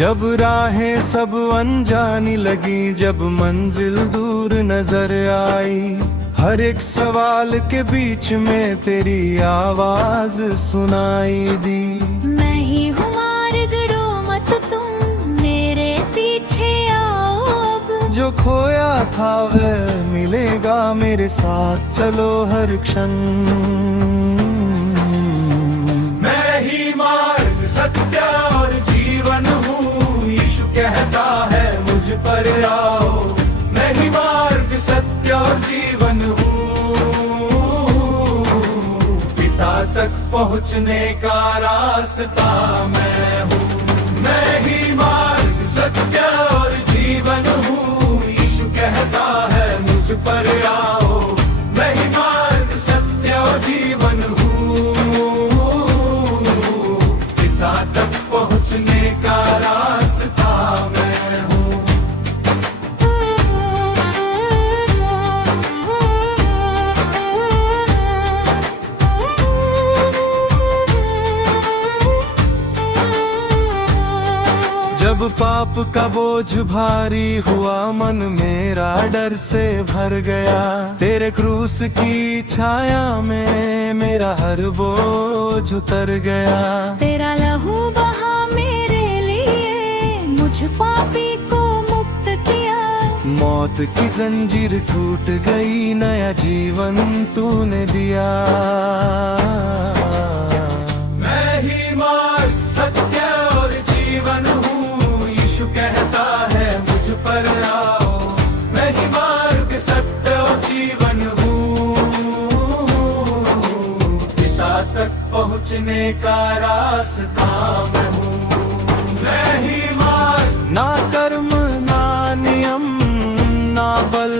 जब राहें सब अनजानी लगी, जब मंजिल दूर नजर आई, हर एक सवाल के बीच में तेरी आवाज सुनाई दी। मैं ही हूँ मार्ग, रो मत तुम, मेरे पीछे आओ अब। जो खोया था वह मिलेगा, मेरे साथ चलो हर क्षण। मैं ही मार्ग, सत्य और जीवन हूँ, यीशु कहता है मुझ पर आओ। मैं ही मार्ग, सत्य और जीवन हूँ, पिता तक पहुँचने का रास्ता मैं हूँ। मैं ही मार्ग, सत्य और जीवन हूँ, यीशु कहता है मुझ पर आओ। मैं ही मार्ग, सत्य और जीवन हूँ, पिता तक पहुँचने का रास्ता मैं हूँ। जब पाप का बोझ भारी हुआ, मन मेरा डर से भर गया, तेरे क्रूस की छाया में मेरा हर बोझ उतर गया। तेरा लहू बहा मेरे लिए, मुझ पापी को मुक्त किया। मौत की जंजीर टूट गई, नया जीवन तूने दिया। मैं ही मार्ग, सत्य और जीवन हूँ, यीशु कहता है मुझ पर आओ। मैं ही मार्ग, सत्य और जीवन हूँ, पिता तक पहुँचने का रास्ता मैं हूँ। मैं ही मार्ग, ना कर्म ना नियम, ना बल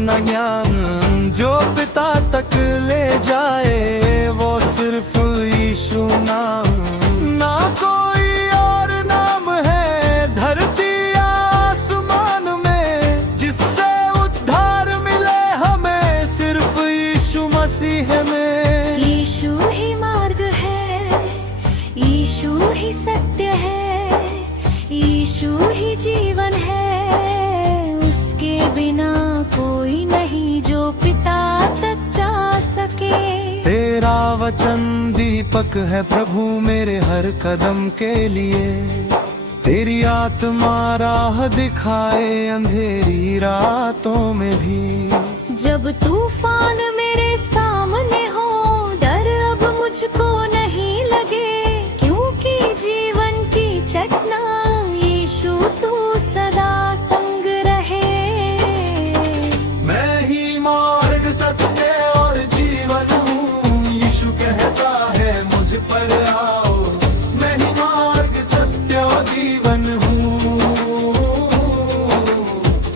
ना ज्ञान, जो पिता तक ले जाए वो सिर्फ यीशु नाम। ना कोई और नाम है धरती या आसमान में, जिससे उद्धार मिले हमें, सिर्फ यीशु मसीह में। यीशु ही मार्ग है, यीशु ही सत्य है, यीशु ही जीवन है। उसके बिना कोई नहीं जो पिता तक जा सके। तेरा वचन दीपक है प्रभु मेरे हर कदम के लिए, तेरी आत्मा राह दिखाए अंधेरी रातों में भी। जब तूफान मेरे सामने हो, डर अब मुझको नहीं लगे, क्योंकि जीवन की चटना यीशु तू सदा संग रहे। मैं ही मार्ग, सत्य और जीवन हूँ, यीशु कहता है मुझ पर आओ। मैं ही मार्ग, सत्य और जीवन हूँ,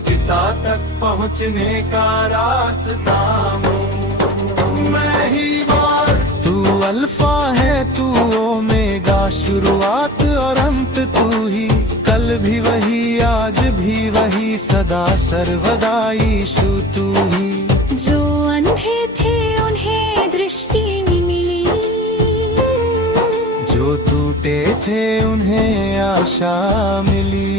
पिता तक पहुँचने का रास्ता हूँ। मैं ही मार्ग, तू अल्फा है तू ओमेगा, शुरुआत और अंत तू ही, कल भी वही आज भी वही, सदा सर्वदा यीशु तू ही। जो अंधे थे उन्हें दृष्टि मिली, जो टूटे थे उन्हें आशा मिली,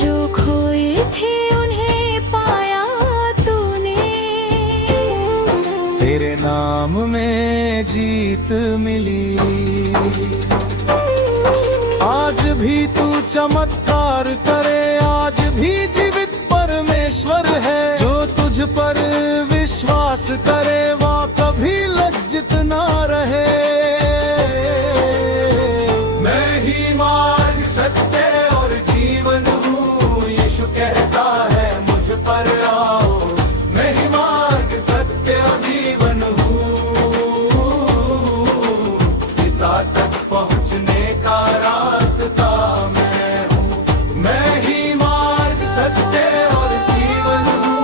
जो खोए थे उन्हें पाया तूने। तेरे नाम में जीत मिली। आज भी तू चमत्कार करे, आज भी जीवित परमेश्वर है। जो तुझ पर विश्वास करे वह कभी लज्जित ना रहे। मैं ही मार्ग, सत्य और जीवन हूँ, यीशु कहता है मुझ पर आओ। मैं ही मार्ग, सत्य और जीवन हूँ, पिता तक पहुँचने का रास्ता मैं हूँ। मैं ही मार्ग, सत्य और जीवन हूँ,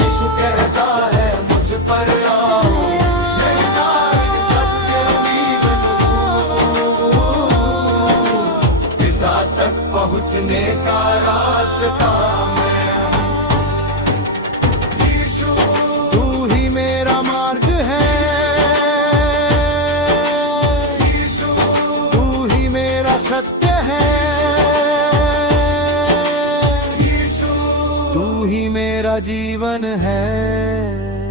यीशु कहता है मुझ पर आओ। मैं ही मार्ग, सत्य और जीवन हूँ, पिता तक पहुँचने का रास्ता मैं हूँ। यीशु तू ही मेरा मार्ग है, यीशु तू ही मेरा सत्य तू ही मेरा जीवन है।